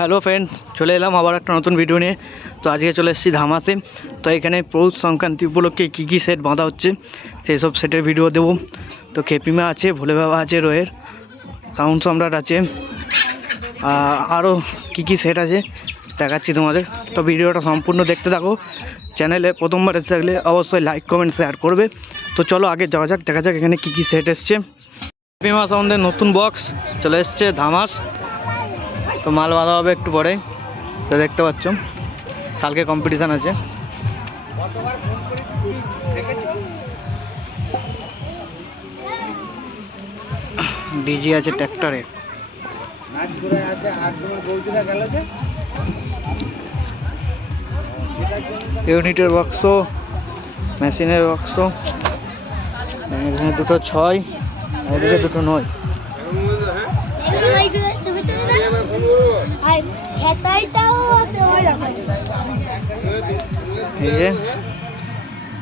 Hello friend, চলে এলাম আবার একটা নতুন ভিডিও নিয়ে। তো আজকে চলে এসেছি ধামাতে তো এখানে পৌষ সংক্রান্তি উপলক্ষে কী কী সেট বাঁধা হচ্ছে, সেই সব সেটের ভিডিও দেবো। তো খেপিমা আছে, ভোলে বাবা আছে রয়ের সাউন্ড সম্রাট আছে। আরও কী কী সেট আছে, দেখাচ্ছি তোমাদের। তো ভিডিওটা সম্পূর্ণ দেখতে থাকো। চ্যানেলে প্রথমবার এসে থাকলে অবশ্যই লাইক কমেন্ট শেয়ার করবে। তো চলো আগে যাওয়া যাক, দেখা যাক এখানে কী কী সেট এসছে। খেপিমা সাউন্ডের নতুন বক্স চলে এসছে ধামাস। তো মাল বাঁধা হবে একটু পরে, তো দেখতে পাচ্ছ। কালকে কম্পিটিশান আছে। ডিজি আছে ট্র্যাক্টরে ইউনিটের বাক্স মেশিনের বাক্স দুটো ছয় দুটো নয়। এই যে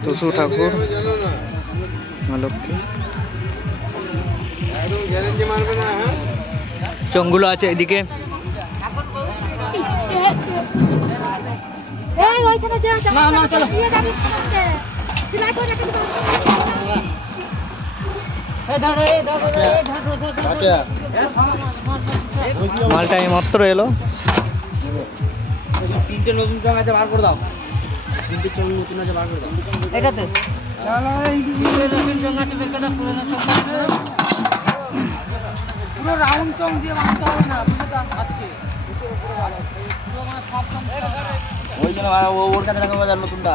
টুসু ঠাকুর মা চঙ্গুলো আছে এদিকে মালটা এই মাত্র এলো। তিনটে নতুন চং আছে বার করে দাও। তিনটে চং নতুন আছে বার করে দাও। এটাতে পুরো রাউন্ড চং দিয়ে বাঁধতে হবে না আজকে। ওই জন্য ওর কাছে রাখা বাজার নতুনটা।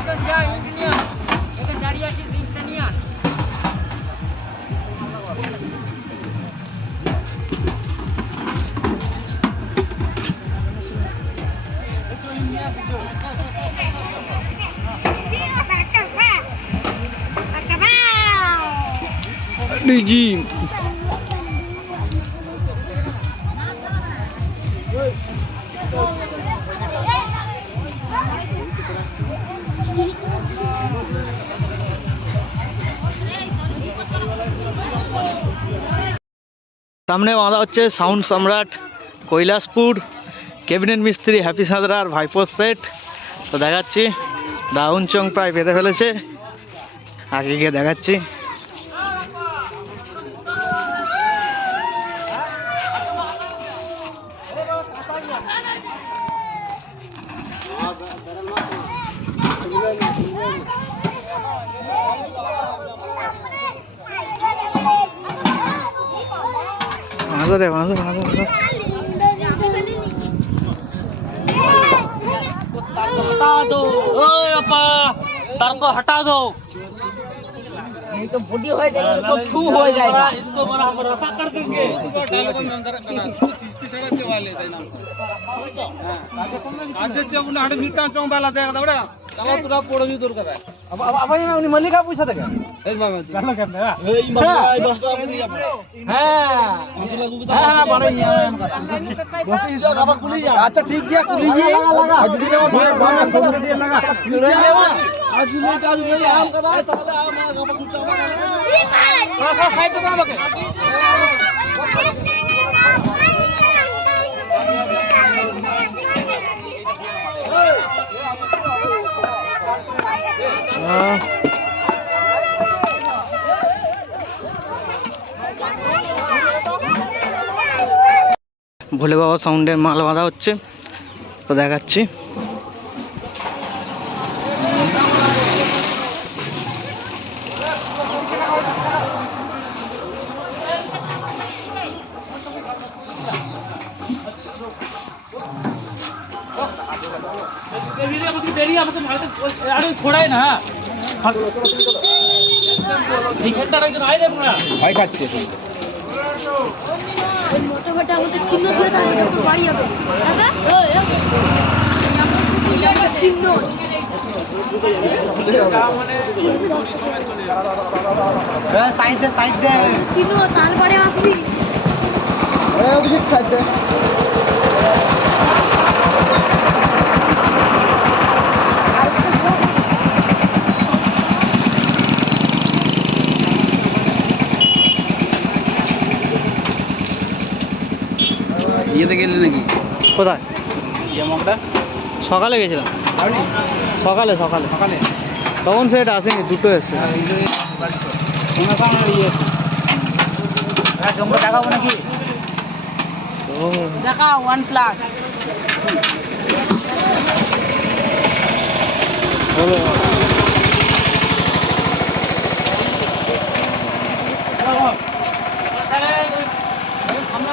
সামনে বাঁধা হচ্ছে সাউন্ড সম্রাট কৈলাসপুর। ক্যাবিনেট মিস্ত্রি হ্যাপি সাঁতরা আর ভাইপোর সেট তো দেখাচ্ছি ডাউন চং প্রায় বেঁধে ফেলেছে। আগে গিয়ে দেখাচ্ছি। उधर है वहाँ से वहाँ से हटा दो। ओए अपा तर को हटा दो। नहीं तो बुढ़ी हो जाएगी तो छू हो जाएगा। इसको बड़ा हम रसा कर देंगे। इसको डाल के अंदर करा 30 30 सड़क के वाले देना মল্লিকা পয়সা থেকে আচ্ছা ঠিক গিয়া কুলি গিয়ে যদি ভোলে বাবা সাউন্ডের মাল বাঁধা হচ্ছে তো দেখাচ্ছি Thank you. ভয় খাচ্ছে ওই মোটা মোটা আমাদের চিহ্ন দিয়ে থাকবে যখন বাড়ি হবে। দাদা? ওই, ওই। একটা চিহ্ন সাইড দে সাইড দে। চিহ্ন তারপরে আসবি। ইয়েতে গেলে নাকি? কোথায়? যেমনটা সকালে গেছিলাম। সকালে সকালে। সকালে? তখন সেট আসেনি দুটো এসছে। সামনে ইয়ে হ্যাঁ দেখাবো নাকি? দেখা ওয়ান প্লাস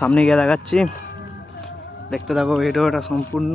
সামনে গিয়ে দেখাচ্ছি। দেখতে থাকো ভিডিওটা সম্পূর্ণ।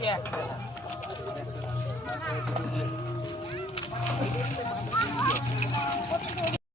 Yeah.